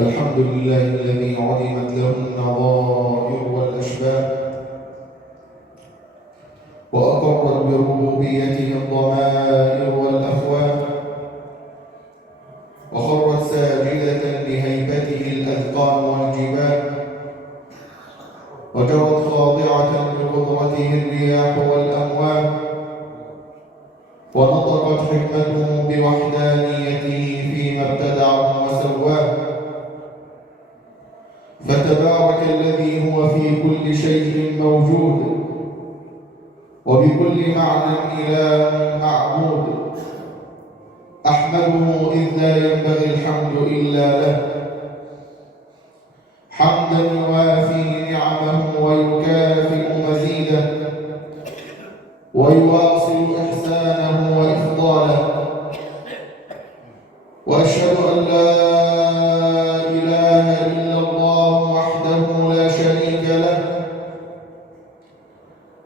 الحمد لله الذي عدمت له النظائر والأشباه، وأقرت بربوبيته الضمائر والأفواه، وخرت ساجدة لهيبته الأذقان والجبال، وجرت خاضعة لقدرته الرياح والأموال، ونطقت حكمته بوحدانيته فيما ابتدعه وسواه. فتبارك الذي هو في كل شيء موجود، وبكل معنى إله معبود. أحمده إذ لا ينبغي الحمد إلا له، حمدا يوافي نعمه ويكافئ مزيده، ويواصل إحسانه وإفضاله. وأشهد أن لا إله إلا الله وحده لا شريك له،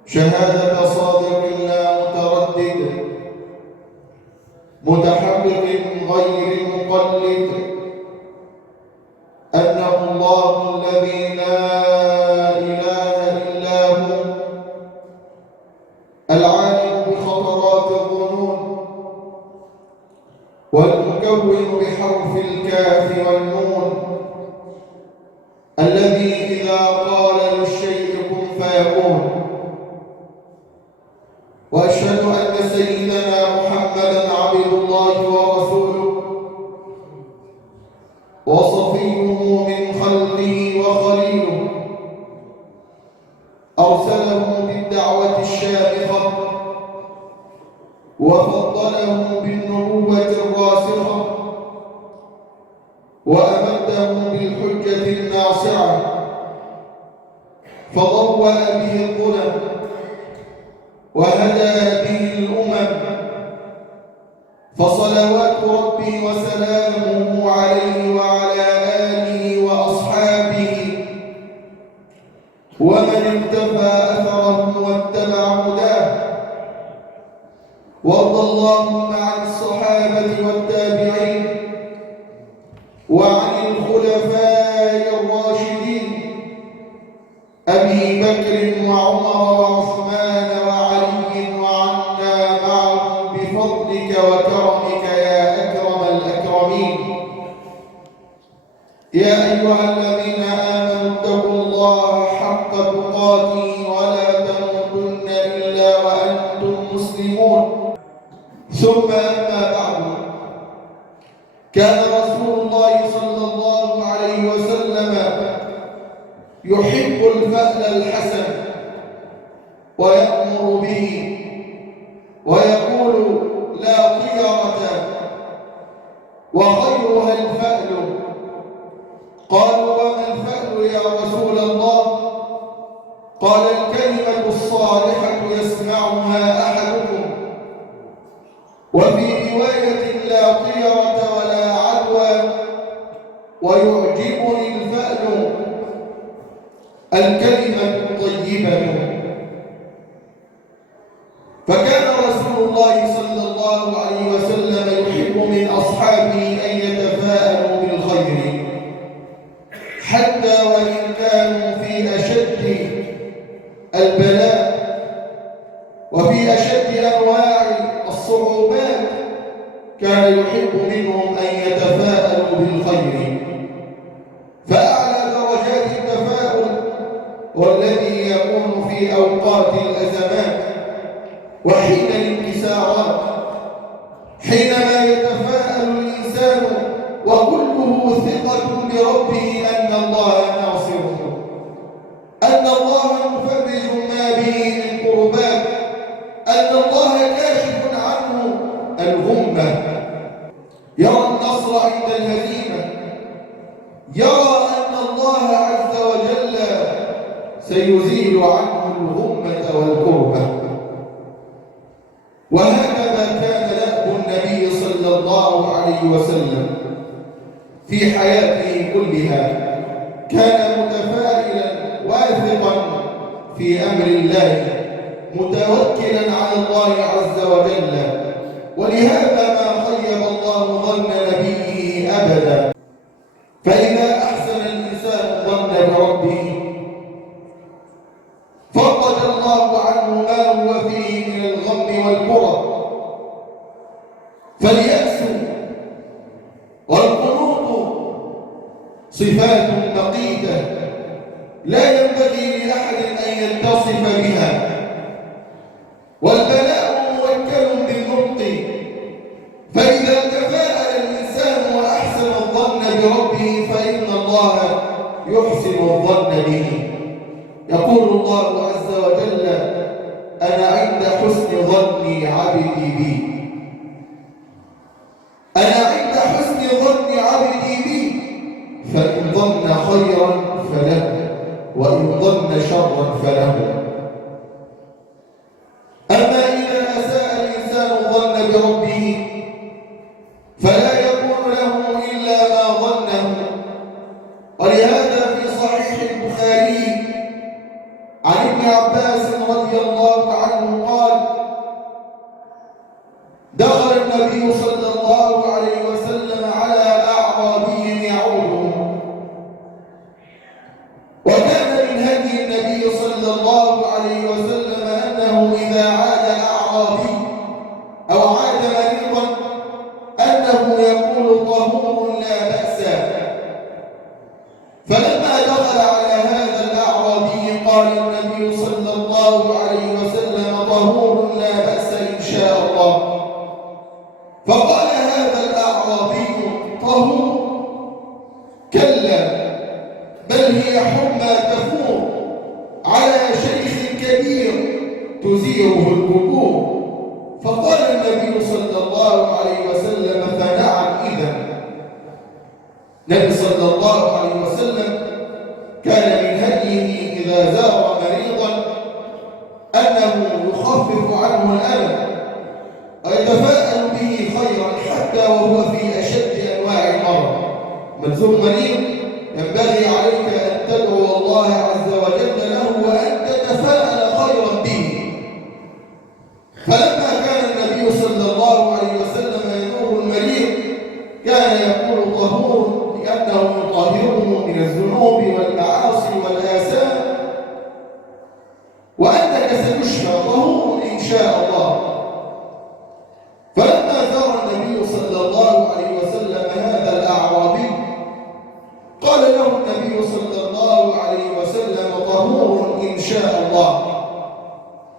شهادة صادق لا متردد، متحقق غير مقلد، أنه الله الذي لا إله إلا هو، العالم بخطرات الظنون، والمكون بحرف الكاف والنون، الذي إذا قال للشيء كن فيكون. وأشهد أن سيدنا محمدًا عبد الله ورسوله، وصفيه من خلقه وخليله، أرسله بالدعوة الشامخة، وفضله بالنبوة الراسخة، وأمده بالحجة الناصعة، فضوأ به الظلم وهدى به الأمم. فصلوات ربي وسلامه عليه وعلى آله وأصحابه ومن اقتفى أثره واتبع هداه. وارض اللهم عن الصحابة والتابعين وعن الخلفاء الراشدين أبي بكر وعمر وعثمان وعلي، وعنا معهم بفضلك وكرمك يا أكرم الأكرمين. يا أيها الذين آمنوا اتقوا الله حق تقاته ولا تموتن إلا وأنتم مسلمون. ثم أما بعد، كان رسول الله صلى الله عليه وسلم يحب الفأل الحسن ويأمر به، ويقول لا طيرة وخيرها الفأل. قالوا وما الفأل يا رسول الله؟ قال الكلمة الصالحة يسمعها أحدكم. وفي رواية لا طيرة ولا عدوى، ويعجبني الفأل الكلمة الطيبة. فكان رسول الله صلى الله عليه وسلم يحب من أصحابه أن يتفاءلوا بالخير، حتى وإن كانوا في أشد البلاء وفي أشد أنواع الصعوبات، كان يحب منهم أن يتفاءلوا بالخير. فأعلى درجات التفاؤل والذي يكون في أوقات الأزمات وحين الانكسارات، حينما يتفاءل الإنسان وكله ثقة بربه أن الله ناصره، أن الله مفرج ما به من كربات، أن الله كاشف عنه الغمة، يرى النصر عند الهزيمة، يرى أن الله عز وجل سيزيل عنه الغمة والكربة. وهكذا كان دأب النبي صلى الله عليه وسلم في حياته كلها، كان متفائلا واثقا في أمر الله، متوكلا على الله عز وجل. ولهذا ما خيب الله ظن نبيه أبدا. فإذا بربه فرج الله عنه ما هو فيه من الغم والكرب. فاليأس والقنوط صفات مقيتة لا ينبغي لأحد أن يتصف بها، والبلاء موكل بالنطق، فإذا تفاءل الإنسان وأحسن الظن بربه فإن الله يحسن الظن به. يقول الله عز وجل: أنا عند حسن ظن عبدي بي. أنا عند حسن ظن عبدي بي، فإن ظن خيرا فله، وإن ظن شرا فله. أما إذا أساء الإنسان الظن بربه فلا يكون له إلا ما ظنه. ولهذا في صحيح البخاري عن ابن عباس رضي الله عنه قال: دخل النبي صلى الله عليه وسلم على أعرابي يعوده، وكان من هدي النبي صلى الله عليه وسلم أنه إذا عاد أعرابي أو عاد مريضا أنه يقول: طهور لا بأس. فلما دخل على هذا الأعرابي قال النبي صلى الله عليه وسلم: طهور لا بأس إن شاء الله. فقال هذا الأعرابي: طهور؟ كلا، بل هي حمى تفور على شيخ كبير تزيره البكور. فقال النبي صلى الله عليه وسلم: فنعم إذا. النبي صلى الله عليه وسلم كان من هديه إذا زار مريضا أنه يخفف عنه الألم ويتفاءل به خيرا حتى وهو في أشد أنواع المرض. من زور مريض ينبغي عليك أن تدعو الله عز وجل له وأن تتفاءل خيرا به. فلما كان النبي صلى الله عليه وسلم يزور المريض كان يقول: طهور، لأنه يطهره من الذنوب والمعاصي والآثام، وأنك ستشفى، طهور إن شاء الله. فلما زار النبي صلى الله عليه وسلم هذا الأعرابي قال له النبي صلى الله عليه وسلم: طهور إن شاء الله.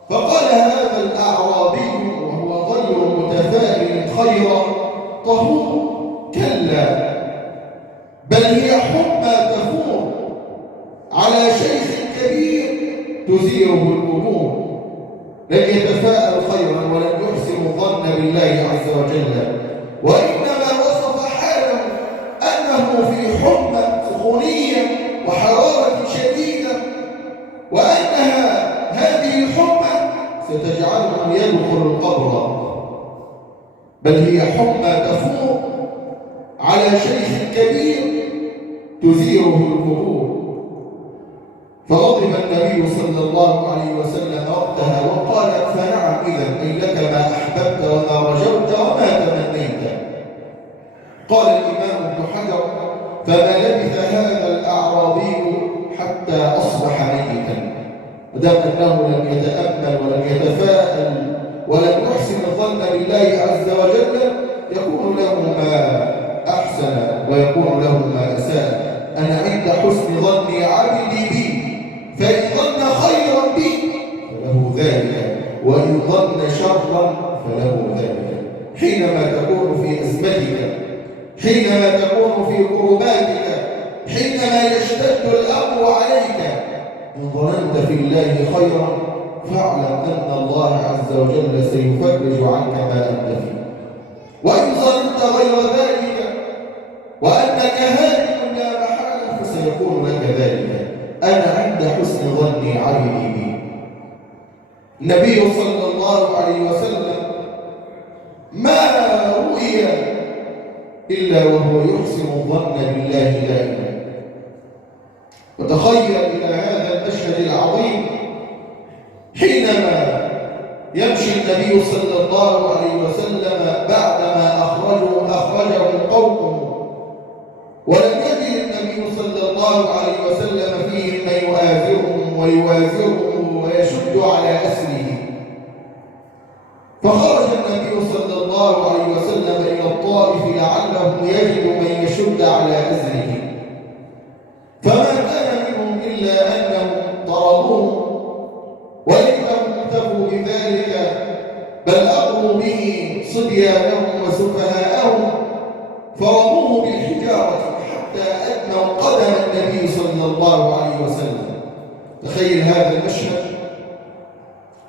فقال هذا الأعرابي وهو غير متفائل خيرا: طهور؟ كلا، بل هي حمى تفور على شيخ كبير تزيره الأمور. لن يتفاءل خيرا ولن يحسن الظن بالله عز وجل، وإنما وصف حاله أنه في حمى سخونية وحرارة شديدة، وأنها هذه الحمى ستجعله يدخل القبر، بل هي حمى تفور على شيخ كبير تزيره القبور. فغضب النبي صلى الله عليه وسلم وقتها وقال: فنعم إذا، أي لك ما أحببت وما رجوت وما تمنيت. قال الإمام ابن حجر: فما لبث هذا الأعرابي حتى أصبح ميتا. ودام أنه لم يتأمل ولم يتفاءل ولم يحسن الظن بالله عز وجل يكون له ما أحسن ويكون له ما أساء. أنا عند حسن ظن عبدي بي، فإن ظن خيرا بي فله ذلك، وإن ظن شرا فله ذلك. حينما تكون في أزمتك، حينما تكون في كرباتك، حينما يشتد الأمر عليك، إن ظننت في الله خيرا فاعلم أن الله عز وجل سيفرج عنك ما أنت فيه. وإن ظننت غير ذلك وأنك هالك لا محالة فسيكون لك ذلك. أنا عند حسن ظن عبدي بي. النبي صلى الله عليه وسلم ما رؤي إلا وهو يحسن الظن بالله دائما. وتخيل إلى هذا المشهد العظيم حينما يمشي النبي صلى الله عليه وسلم بعدما أخرجه قومه، ولم يجد النبي صلى الله الله عليه وسلم فيهم من يؤازرهم ويوازرهم ويشد على أسره. فخرج النبي صلى الله عليه وسلم إلى الطائف لعله يجد من يشد على أسره، فما كان منهم إلا أنهم ضربوه، وليتهم اكتفوا بذلك بل أقروا به صبيانهم وسفهاءهم فرموه بالحجارة حتى أدنوا قدم النبي صلى الله عليه وسلم. تخيل هذا المشهد،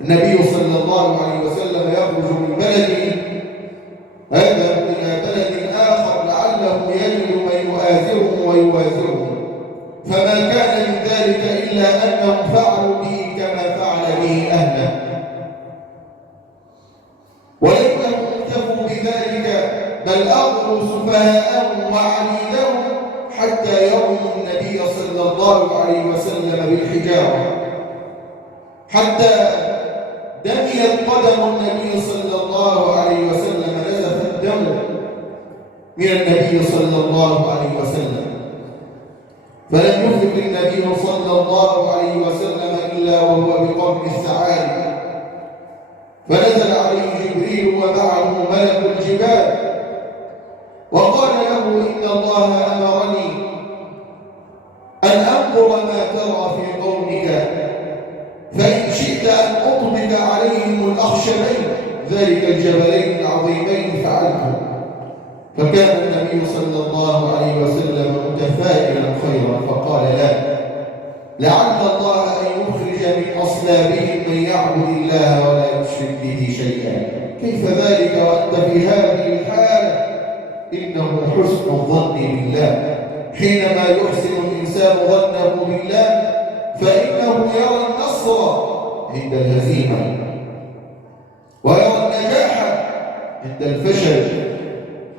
النبي صلى الله عليه وسلم يخرج من بلده هذا إلى بلد آخر لعله يجد من يؤازرهم ويوازرهم، فما كان من ذلك إلا أنهم فعلوا به كما فعل به أهله، ولكنهم اكتفوا بذلك بل أغروا سفهاءهم وعبيدهم حتى يرموا النبي صلى الله عليه وسلم بالحجارة، حتى دميت قدم النبي صلى الله عليه وسلم، نزف الدم من النبي صلى الله عليه وسلم، فلم يفق النبي صلى الله عليه وسلم إلا وهو بقرن الثعالب، فنزل عليه جبريل ومعه ملك الجبال وقال له إن الله أمرني أن أنظر ما ترى في قومك، فإن شئت أن أطبق عليهم الأخشبين ذلك الجبلين العظيمين فعلته. فكان النبي صلى الله عليه وسلم متفائلا خيرا فقال لا، لعل الله أن يخرج من أصلابهم من يعبد الله ولا يشرك به شيئا. كيف ذلك وأنت في هذه الحالة؟ إنه حسن الظن بالله. حينما يحسن الإنسان ظنه بالله فإنه يرى النصر عند الهزيمة، ويرى النجاح عند الفشل،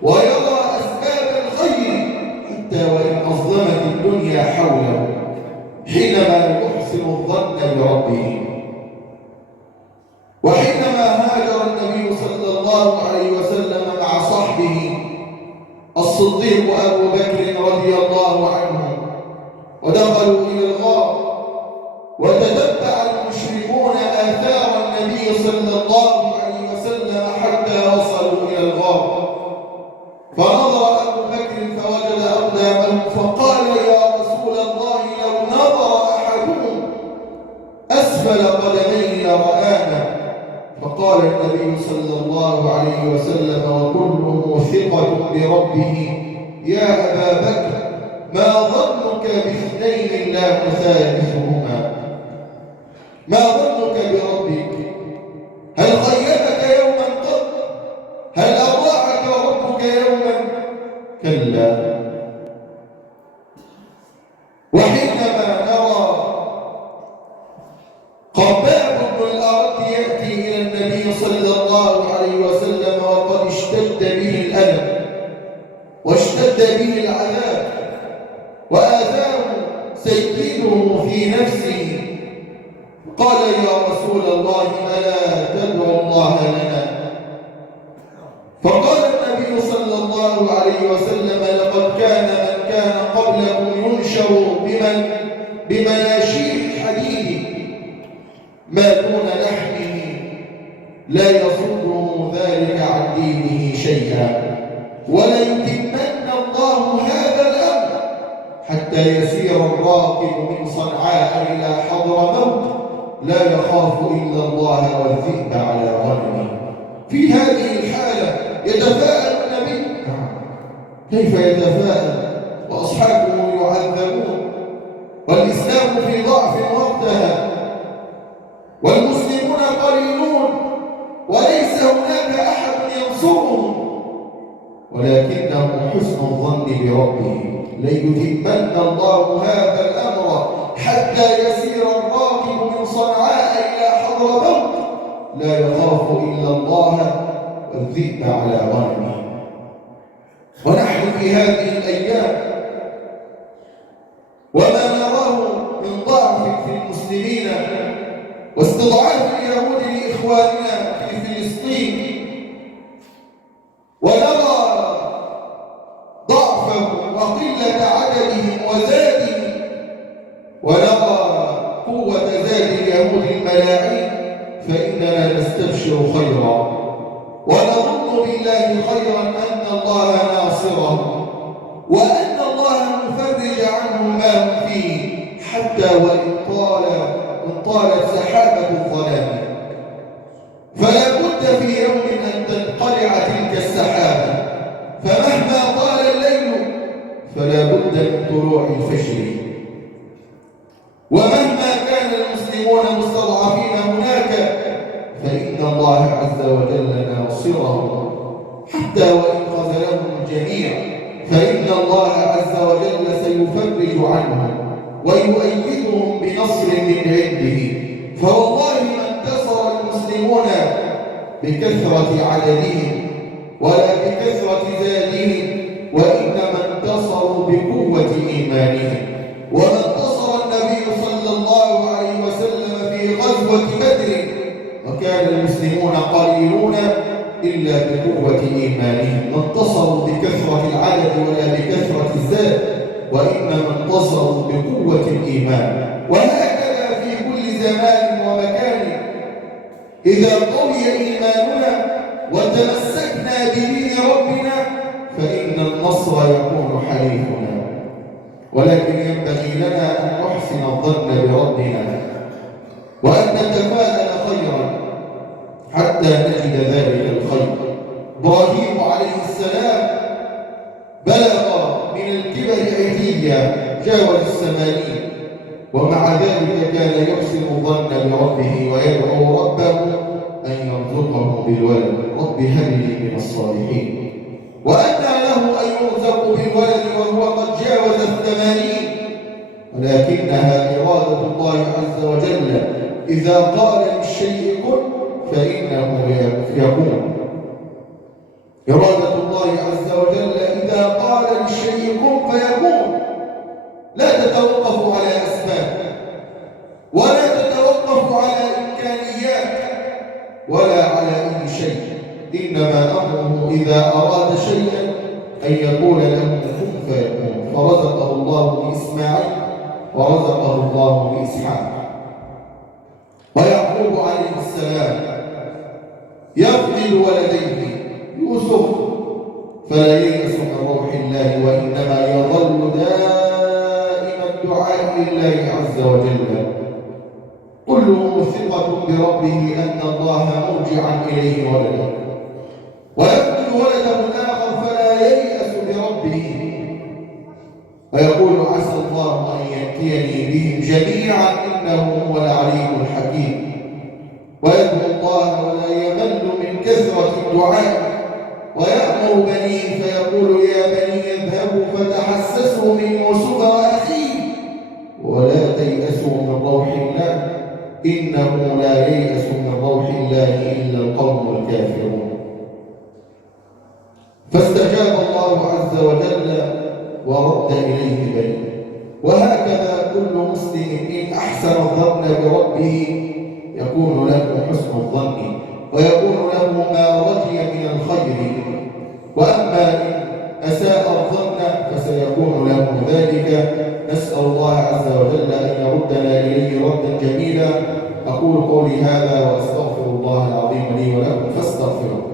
ويرى أسباب الخير حتى وإن أظلمت الدنيا حوله، حينما يحسن الظن بربه. وحينما هاجر النبي صلى الله عليه وسلم مع صحبه الصديق أبو بكر رضي الله عنه ودخلوا إلى الغار، وتتبع المشركون آثار النبي صلى الله عليه وسلم حتى وصلوا إلى الغار، فنظر أبو بكر فوجد أقدامهم فقال يا رسول الله لو نظر أحدهم أسفل قدميه لرآنا. فقال النبي صلى الله عليه وسلم وكله ثقة بربه يا أبا بكر ما ظنك باثنين الله ثالثهما؟ ما ظنك بربك؟ هل خيبك يوما قط؟ هل أضاعك ربك يوما؟ كلا. وحينما نرى خباب بن الأرد يأتي إلى النبي صلى الله عليه وسلم وقد اشتد به الألم واشتد به العذاب وآذاه سيده في نفسه، قال يا رسول الله ألا تدعو الله لنا؟ فقال النبي صلى الله عليه وسلم لقد كان من كان قبلكم ينشر بمناشير الحديد ما دون لحمه لا يصده ذلك عن دينه شيئا، وليتمن الله هذا الأمر حتى يسير الراكب من صنعاء إلى حضرموت لا يخاف إلا الله والذئب على غنمه. في هذه الحالة يتفاءل النبي، كيف يتفاءل وأصحابه يعذبون والإسلام في ضعف وقتها والمسلمون قليلون وليس هناك أحد ينصرهم، ولكنه حسن الظن بربه ليتمن الله هذا الأمر حتى يسير الراكب من صنعاء إلى حضرموت لا يخاف إلا الله والذئب على غنمه. ونحن في هذه الأيام وما نراه من ضعف في المسلمين واستضعاف اليهود لإخواننا في فلسطين، ونرى ضعفهم وقلة عددهم وزادهم ونرى قوة زاد اليهود الملاعين فإننا نستبشر خيرا ونظن بالله خيرا أن الله ناصره وأن الله مفرج عنهم ما هم فيه حتى وإن طالت سحابة الظلام فلا بد في يوم أن تنقلع تلك السحابة فمهما طال الليل فلا بد من طلوع الفجر ومهما كان المسلمون مستضعفين هناك فإن الله عز وجل ناصرهم حتى وإن خذلهم الجميع فإن الله عز وجل سيفرج عنهم ويؤيدهم بنصر من عنده فوالله ما انتصر المسلمون بكثرة عددهم ولا بكثرة زادهم وإنما انتصروا بقوة إيمانهم وما انتصر النبي صلى الله عليه وسلم في غزوة بدر وكان المسلمون قليلون إلا بقوة إيمانهم ما انتصروا بكثرة العدد ولا بكثرة الزاد وإنما انتصروا بقوة الإيمان وهكذا في كل زمان ومكان إذا قوي إيماننا وتمسكنا بدين ربنا فإن النصر يكون حليفنا ولكن ينبغي لنا أن نحسن الظن بربنا وأن نتفاءل خيرا حتى نجد ذلك الخير إبراهيم عليه السلام بلغ من الكبر عتيا جاوز 80 ومع ذلك كان يحسن الظن بربه ويدعو ربه أن يرزقه بالولد رب هب لي من الصالحين وأنى له أن يرزق بالولد وهو قد جاوز 80 ولكنها إرادة الله عز وجل إذا قال للشيء كن فإنه يكون إرادة الله عز وجل إذا قال للشيء كن فيكون لا تتوقف على أسباب ولا تتوقف على إمكانيات ولا على أي شيء إنما أمره إذا أراد شيئا أن يقول له كن فيكون فرزقه الله بإسماعيل ورزقه الله بإسحاق ويعقوب عليه السلام يفقد ولديه يوسف فلا ييأس من روح الله وإنما يظل دائما الدعاء لله عز وجل كله ثقة بربه أن الله مرجعا إليه ولده ويفقد ولده الآخر فلا ييأس بربه ويقول عسى الله أن يأتيني بهم جميعا إنه هو العليم الحكيم ويدعو الله ولا يمل من كثرة الدعاء ويأمر بنيه فيقول يا بني اذهبوا فتحسسوا من يوسف وأخيه ولا تيأسوا من روح الله إنه لا ييأس من روح الله إلا القوم الكافرون فاستجاب الله عز وجل ورد إليه بنيه وهكذا كل مسلم إن أحسن الظن بربه يكون له حسن الظن ويكون له ما رجي من الخير وأما إن أساء الظن فسيكون له ذلك نسأل الله عز وجل أن يردنا إليه ردا جميلا أقول قولي هذا وأستغفر الله العظيم لي ولكم فاستغفروه